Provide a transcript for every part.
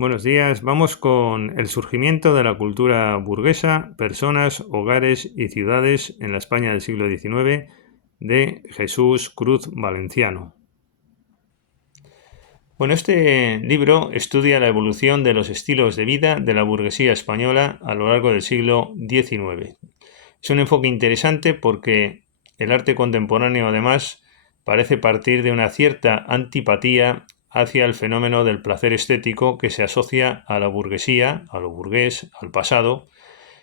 Buenos días, vamos con el surgimiento de la cultura burguesa, personas, hogares y ciudades en la España del siglo XIX de Jesús Cruz Valenciano. Bueno, este libro estudia la evolución de los estilos de vida de la burguesía española a lo largo del siglo XIX. Es un enfoque interesante porque el arte contemporáneo, además, parece partir de una cierta antipatía hacia el fenómeno del placer estético que se asocia a la burguesía, a lo burgués, al pasado,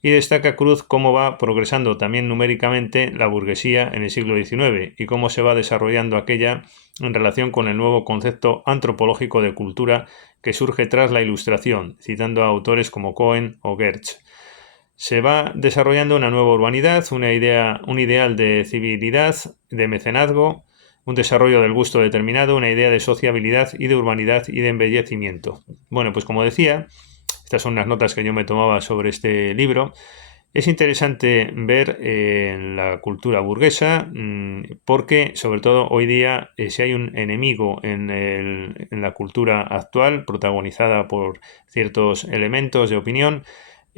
y destaca Cruz cómo va progresando también numéricamente la burguesía en el siglo XIX y cómo se va desarrollando aquella en relación con el nuevo concepto antropológico de cultura que surge tras la Ilustración, citando a autores como Cohen o Gertz. Se va desarrollando una nueva urbanidad, un ideal de civilidad, de mecenazgo, un desarrollo del gusto determinado, una idea de sociabilidad y de urbanidad y de embellecimiento. Bueno, pues como decía, estas son las notas que yo me tomaba sobre este libro. Es interesante ver la cultura burguesa porque, sobre todo hoy día, si hay un enemigo en la cultura actual, protagonizada por ciertos elementos de opinión,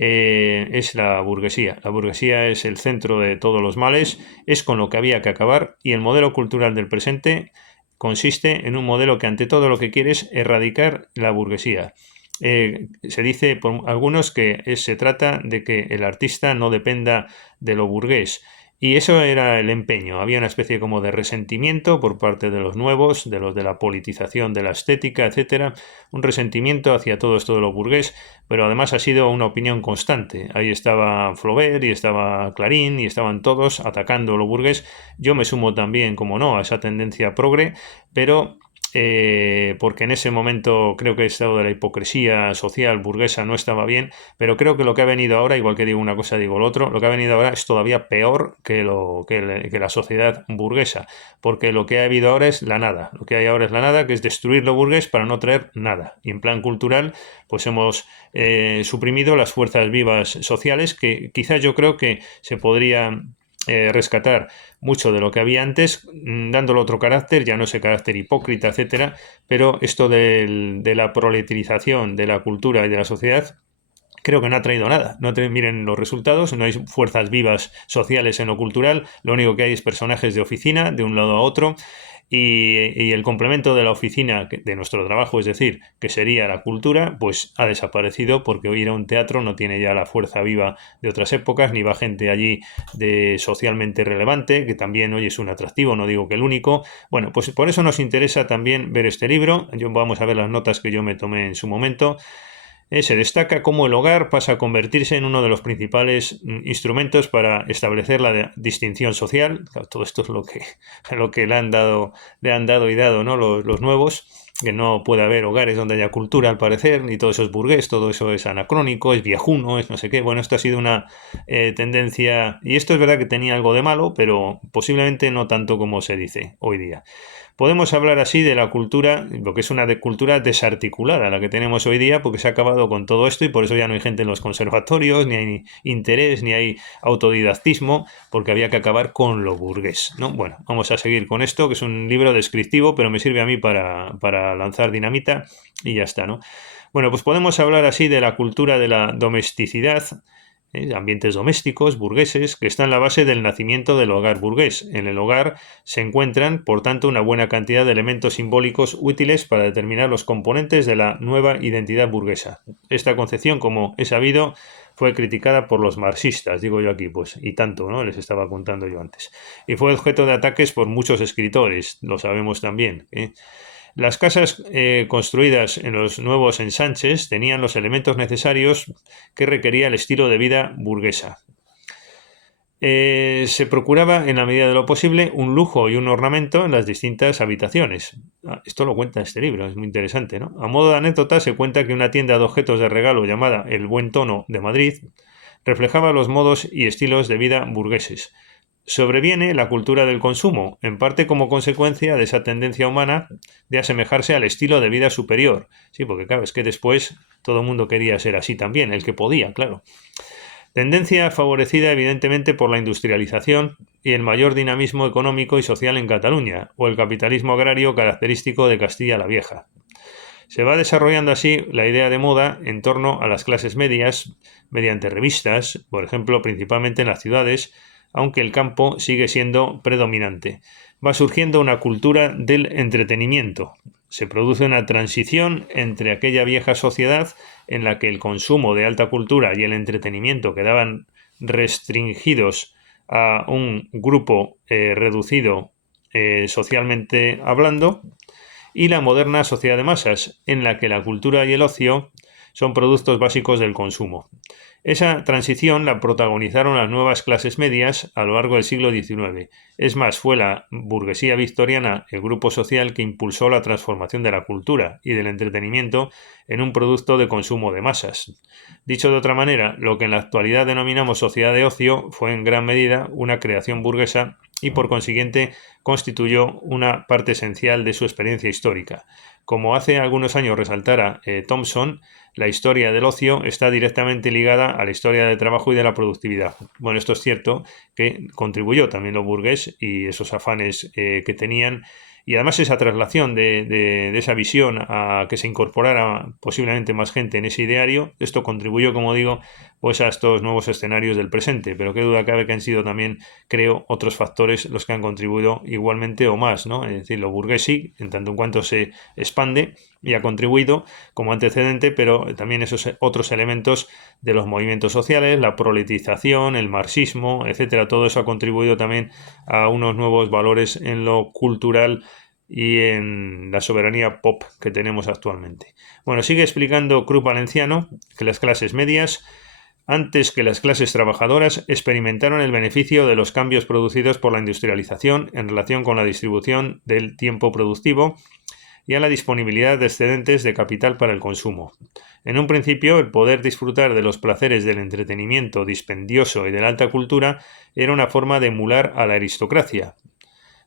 es la burguesía. La burguesía es el centro de todos los males, es con lo que había que acabar y el modelo cultural del presente consiste en un modelo que ante todo lo que quiere es erradicar la burguesía. Se dice por algunos que se trata de que el artista no dependa de lo burgués. Y eso era el empeño. Había una especie como de resentimiento por parte de los nuevos, de los de la politización de la estética, etcétera, un resentimiento hacia todo esto de lo burgués, pero además ha sido una opinión constante. Ahí estaba Flaubert y estaba Clarín y estaban todos atacando lo burgués. Yo me sumo también, como no, a esa tendencia progre, pero porque en ese momento creo que estado de la hipocresía social burguesa no estaba bien, pero creo que lo que ha venido ahora, igual que digo una cosa digo lo otro, lo que ha venido ahora es todavía peor que la sociedad burguesa, porque lo que ha habido ahora es la nada, lo que hay ahora es la nada, que es destruir lo burgués para no traer nada, y en plan cultural pues hemos suprimido las fuerzas vivas sociales que quizás yo creo que se podría rescatar mucho de lo que había antes, dándole otro carácter, ya no ese carácter hipócrita, etcétera, pero esto de la proletarización de la cultura y de la sociedad creo que no ha traído nada. Miren los resultados, no hay fuerzas vivas sociales en lo cultural, lo único que hay es personajes de oficina de un lado a otro y el complemento de la oficina de nuestro trabajo, es decir, que sería la cultura, pues ha desaparecido porque hoy ir a un teatro no tiene ya la fuerza viva de otras épocas, ni va gente allí de socialmente relevante, que también hoy es un atractivo, no digo que el único. Bueno, pues por eso nos interesa también ver este libro. Vamos a ver las notas que yo me tomé en su momento. Se destaca cómo el hogar pasa a convertirse en uno de los principales instrumentos para establecer la distinción social. Todo esto es lo que le han dado y dado, ¿no? Los nuevos, que no puede haber hogares donde haya cultura, al parecer, ni todo eso es burgués, todo eso es anacrónico, es viejuno, es no sé qué. Bueno, esto ha sido una tendencia, y esto es verdad que tenía algo de malo, pero posiblemente no tanto como se dice hoy día. Podemos hablar así de la cultura, lo que es una cultura desarticulada, la que tenemos hoy día, porque se ha acabado con todo esto y por eso ya no hay gente en los conservatorios, ni hay interés, ni hay autodidactismo, porque había que acabar con lo burgués, ¿no? Bueno, vamos a seguir con esto, que es un libro descriptivo, pero me sirve a mí para lanzar dinamita y ya está, ¿no? Bueno, pues podemos hablar así de la cultura de la domesticidad, ambientes domésticos, burgueses, que están en la base del nacimiento del hogar burgués. En el hogar se encuentran, por tanto, una buena cantidad de elementos simbólicos útiles para determinar los componentes de la nueva identidad burguesa. Esta concepción, como he sabido, fue criticada por los marxistas, digo yo aquí, pues, y tanto, ¿no? Les estaba contando yo antes. Y fue objeto de ataques por muchos escritores, lo sabemos también, ¿eh? Las casas construidas en los nuevos ensanches tenían los elementos necesarios que requería el estilo de vida burguesa. Se procuraba, en la medida de lo posible, un lujo y un ornamento en las distintas habitaciones. Esto lo cuenta este libro, es muy interesante, ¿no? A modo de anécdota se cuenta que una tienda de objetos de regalo llamada El Buen Tono de Madrid reflejaba los modos y estilos de vida burgueses. Sobreviene la cultura del consumo, en parte como consecuencia de esa tendencia humana de asemejarse al estilo de vida superior. Sí, porque claro, es que después todo el mundo quería ser así también, el que podía, claro. Tendencia favorecida evidentemente por la industrialización y el mayor dinamismo económico y social en Cataluña, o el capitalismo agrario característico de Castilla la Vieja. Se va desarrollando así la idea de moda en torno a las clases medias mediante revistas, por ejemplo, principalmente en las ciudades, aunque el campo sigue siendo predominante. Va surgiendo una cultura del entretenimiento. Se produce una transición entre aquella vieja sociedad en la que el consumo de alta cultura y el entretenimiento quedaban restringidos a un grupo reducido socialmente hablando, y la moderna sociedad de masas, en la que la cultura y el ocio son productos básicos del consumo. Esa transición la protagonizaron las nuevas clases medias a lo largo del siglo XIX. Es más, fue la burguesía victoriana el grupo social que impulsó la transformación de la cultura y del entretenimiento en un producto de consumo de masas. Dicho de otra manera, lo que en la actualidad denominamos sociedad de ocio fue en gran medida una creación burguesa y por consiguiente constituyó una parte esencial de su experiencia histórica. Como hace algunos años resaltara Thompson, la historia del ocio está directamente ligada a la historia del trabajo y de la productividad. Bueno, esto es cierto que contribuyó también lo burgués y esos afanes que tenían, y además esa traslación de esa visión a que se incorporara posiblemente más gente en ese ideario, esto contribuyó, como digo, pues a estos nuevos escenarios del presente, pero qué duda cabe que han sido también, creo, otros factores los que han contribuido igualmente o más, ¿no? Es decir, lo burgués sí, en tanto en cuanto se expande y ha contribuido como antecedente, pero también esos otros elementos de los movimientos sociales, la politización, el marxismo, etcétera, todo eso ha contribuido también a unos nuevos valores en lo cultural y en la soberanía pop que tenemos actualmente. Bueno, sigue explicando Cruz Valenciano que las clases medias, antes que las clases trabajadoras, experimentaron el beneficio de los cambios producidos por la industrialización en relación con la distribución del tiempo productivo y a la disponibilidad de excedentes de capital para el consumo. En un principio, el poder disfrutar de los placeres del entretenimiento dispendioso y de la alta cultura era una forma de emular a la aristocracia.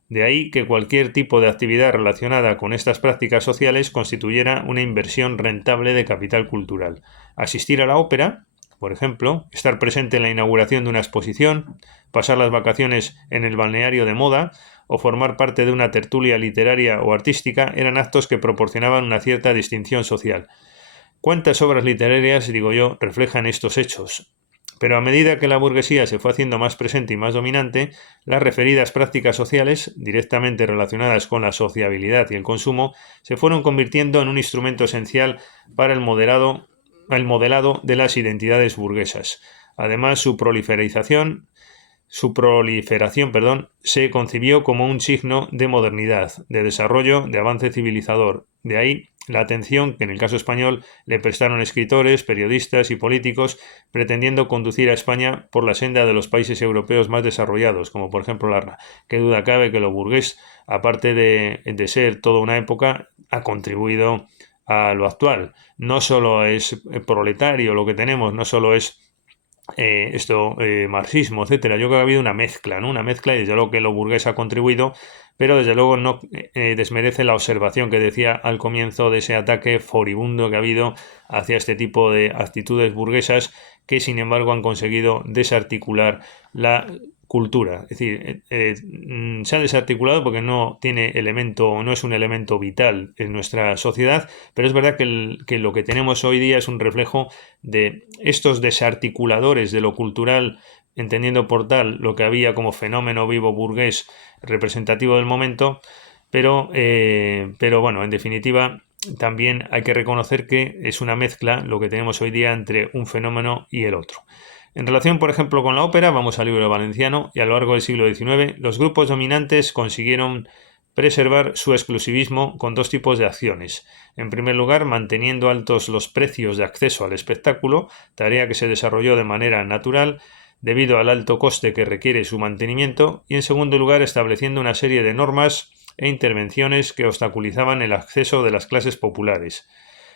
De ahí que cualquier tipo de actividad relacionada con estas prácticas sociales constituyera una inversión rentable de capital cultural. Asistir a la ópera, por ejemplo, estar presente en la inauguración de una exposición, pasar las vacaciones en el balneario de moda o formar parte de una tertulia literaria o artística eran actos que proporcionaban una cierta distinción social. ¿Cuántas obras literarias, digo yo, reflejan estos hechos? Pero a medida que la burguesía se fue haciendo más presente y más dominante, las referidas prácticas sociales, directamente relacionadas con la sociabilidad y el consumo, se fueron convirtiendo en un instrumento esencial para el modelado de las identidades burguesas. Además, su proliferación, se concibió como un signo de modernidad, de desarrollo, de avance civilizador. De ahí la atención que en el caso español le prestaron escritores, periodistas y políticos pretendiendo conducir a España por la senda de los países europeos más desarrollados, como por ejemplo la. Qué duda cabe que lo burgués, aparte de ser toda una época, ha contribuido a lo actual. No solo es proletario lo que tenemos, no solo es marxismo, etcétera. Yo creo que ha habido una mezcla, ¿no? Una mezcla, y desde luego que lo burgués ha contribuido, pero desde luego no desmerece la observación que decía al comienzo de ese ataque furibundo que ha habido hacia este tipo de actitudes burguesas que sin embargo han conseguido desarticular la cultura. Es decir, se ha desarticulado porque no tiene elemento, no es un elemento vital en nuestra sociedad, pero es verdad que lo que tenemos hoy día es un reflejo de estos desarticuladores de lo cultural, entendiendo por tal lo que había como fenómeno vivo burgués representativo del momento, pero bueno, en definitiva también hay que reconocer que es una mezcla lo que tenemos hoy día entre un fenómeno y el otro. En relación, por ejemplo, con la ópera, vamos al libro valenciano, y a lo largo del siglo XIX, los grupos dominantes consiguieron preservar su exclusivismo con dos tipos de acciones. En primer lugar, manteniendo altos los precios de acceso al espectáculo, tarea que se desarrolló de manera natural debido al alto coste que requiere su mantenimiento, y en segundo lugar, estableciendo una serie de normas e intervenciones que obstaculizaban el acceso de las clases populares.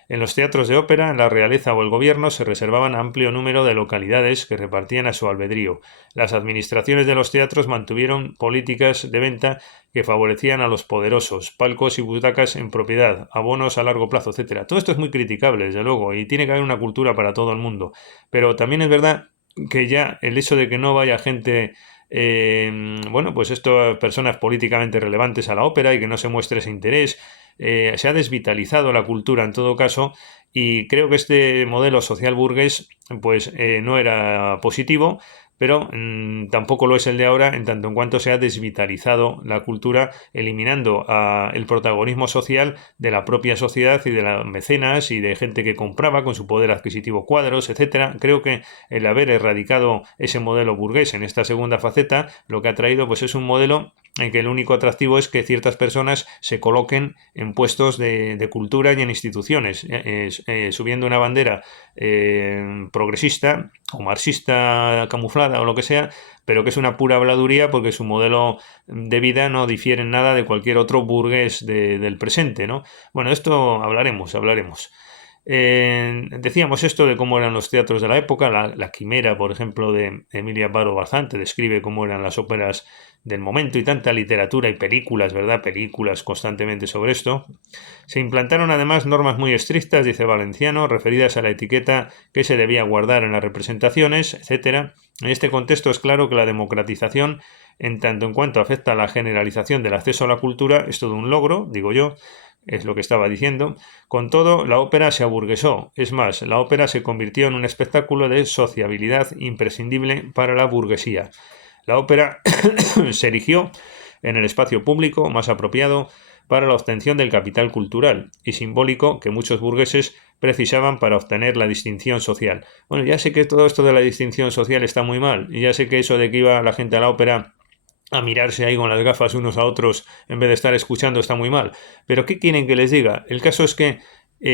En los teatros de ópera, la realeza o el gobierno se reservaban amplio número de localidades que repartían a su albedrío. Las administraciones de los teatros mantuvieron políticas de venta que favorecían a los poderosos, palcos y butacas en propiedad, abonos a largo plazo, etc. Todo esto es muy criticable, desde luego, y tiene que haber una cultura para todo el mundo. Pero también es verdad que ya el hecho de que no vaya gente, pues personas políticamente relevantes a la ópera y que no se muestre ese interés, se ha desvitalizado la cultura en todo caso, y creo que este modelo social burgués pues no era positivo, pero tampoco lo es el de ahora, en tanto en cuanto se ha desvitalizado la cultura, eliminando el protagonismo social de la propia sociedad y de las mecenas y de gente que compraba con su poder adquisitivo cuadros, etcétera. Creo que el haber erradicado ese modelo burgués en esta segunda faceta, lo que ha traído pues es un modelo en que el único atractivo es que ciertas personas se coloquen en puestos de cultura y en instituciones, subiendo una bandera progresista o marxista camuflada o lo que sea, pero que es una pura habladuría porque su modelo de vida no difiere en nada de cualquier otro burgués del presente, ¿no? Bueno, esto hablaremos. Decíamos esto de cómo eran los teatros de la época, la Quimera, por ejemplo, de Emilia Pardo Bazán, describe cómo eran las óperas del momento y tanta literatura y películas, ¿verdad? Películas constantemente sobre esto. Se implantaron además normas muy estrictas, dice Valenciano, referidas a la etiqueta que se debía guardar en las representaciones, etc. En este contexto es claro que la democratización, en tanto en cuanto afecta a la generalización del acceso a la cultura, es todo un logro, digo yo, es lo que estaba diciendo. Con todo, la ópera se aburguesó. Es más, la ópera se convirtió en un espectáculo de sociabilidad imprescindible para la burguesía. La ópera se erigió en el espacio público más apropiado para la obtención del capital cultural y simbólico que muchos burgueses precisaban para obtener la distinción social. Bueno, ya sé que todo esto de la distinción social está muy mal, y ya sé que eso de que iba la gente a la ópera a mirarse ahí con las gafas unos a otros en vez de estar escuchando está muy mal. Pero ¿qué quieren que les diga? El caso es que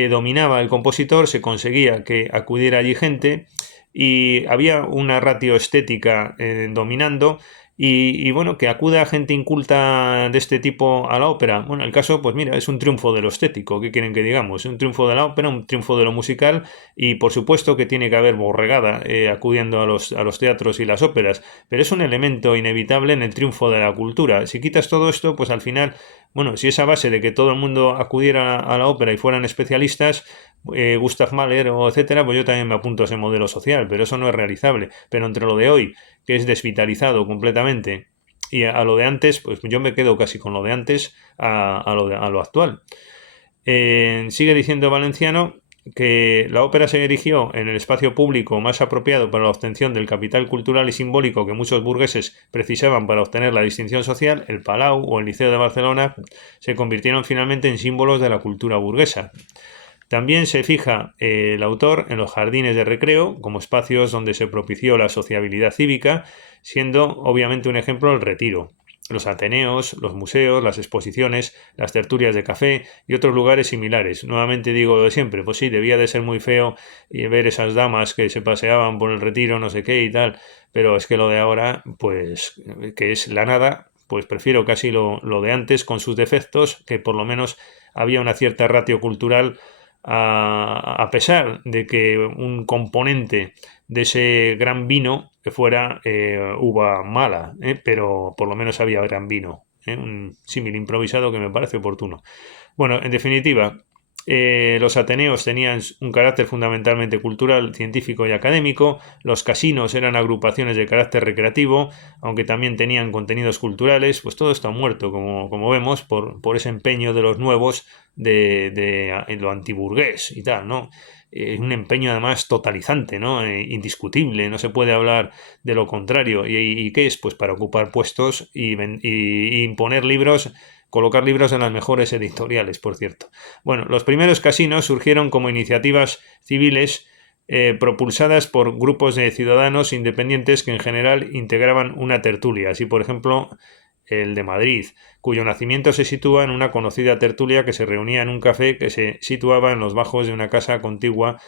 dominaba el compositor, se conseguía que acudiera allí gente y había una ratio estética dominando y bueno, que acuda gente inculta de este tipo a la ópera. Bueno, el caso, pues mira, es un triunfo de lo estético, ¿qué quieren que digamos? Un triunfo de la ópera, un triunfo de lo musical y por supuesto que tiene que haber borregada acudiendo a los teatros y las óperas, pero es un elemento inevitable en el triunfo de la cultura. Si quitas todo esto, pues al final, bueno, si esa base de que todo el mundo acudiera a la ópera y fueran especialistas, Gustav Mahler o etcétera, pues yo también me apunto a ese modelo social, pero eso no es realizable. Pero entre lo de hoy, que es desvitalizado completamente, y a lo de antes, pues yo me quedo casi con lo de antes a lo actual. Sigue diciendo Valenciano que la ópera se erigió en el espacio público más apropiado para la obtención del capital cultural y simbólico que muchos burgueses precisaban para obtener la distinción social. El Palau o el Liceo de Barcelona se convirtieron finalmente en símbolos de la cultura burguesa. También se fija el autor en los jardines de recreo como espacios donde se propició la sociabilidad cívica, siendo obviamente un ejemplo el retiro. Los ateneos, los museos, las exposiciones, las tertulias de café y otros lugares similares. Nuevamente digo lo de siempre, pues sí, debía de ser muy feo ver esas damas que se paseaban por el retiro, no sé qué y tal, pero es que lo de ahora, pues que es la nada, pues prefiero casi lo de antes con sus defectos, que por lo menos había una cierta ratio cultural a pesar de que un componente de ese gran vino fuera uva mala, pero por lo menos había gran vino. Un símil improvisado que me parece oportuno. Bueno, en definitiva, los ateneos tenían un carácter fundamentalmente cultural, científico y académico. Los casinos eran agrupaciones de carácter recreativo, aunque también tenían contenidos culturales. Pues todo está muerto, como vemos, por ese empeño de los nuevos en lo antiburgués y tal, ¿no? Un empeño además totalizante, ¿no? Indiscutible, no se puede hablar de lo contrario. ¿Y qué es? Pues para ocupar puestos y imponer libros, colocar libros en las mejores editoriales, por cierto. Bueno, los primeros casinos surgieron como iniciativas civiles propulsadas por grupos de ciudadanos independientes que en general integraban una tertulia. Así, por ejemplo, el de Madrid, cuyo nacimiento se sitúa en una conocida tertulia que se reunía en un café que se situaba en los bajos de una casa contigua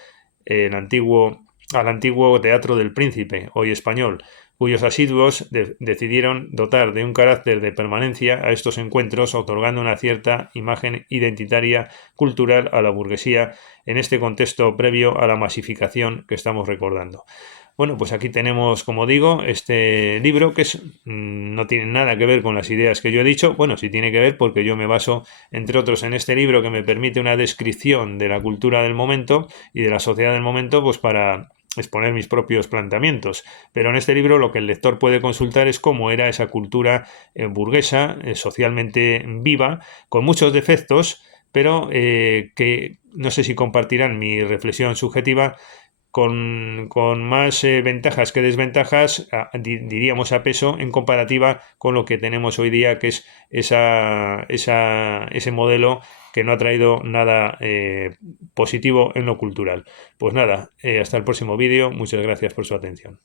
al antiguo Teatro del Príncipe, hoy español, cuyos asiduos decidieron dotar de un carácter de permanencia a estos encuentros, otorgando una cierta imagen identitaria cultural a la burguesía en este contexto previo a la masificación que estamos recordando. Bueno, pues aquí tenemos, como digo, este libro que no tiene nada que ver con las ideas que yo he dicho. Bueno, sí tiene que ver porque yo me baso, entre otros, en este libro que me permite una descripción de la cultura del momento y de la sociedad del momento, pues para exponer mis propios planteamientos. Pero en este libro lo que el lector puede consultar es cómo era esa cultura burguesa, socialmente viva, con muchos defectos, pero que no sé si compartirán mi reflexión subjetiva con más ventajas que desventajas, diríamos a peso, en comparativa con lo que tenemos hoy día, que es ese modelo que no ha traído nada positivo en lo cultural. Pues nada, hasta el próximo vídeo. Muchas gracias por su atención.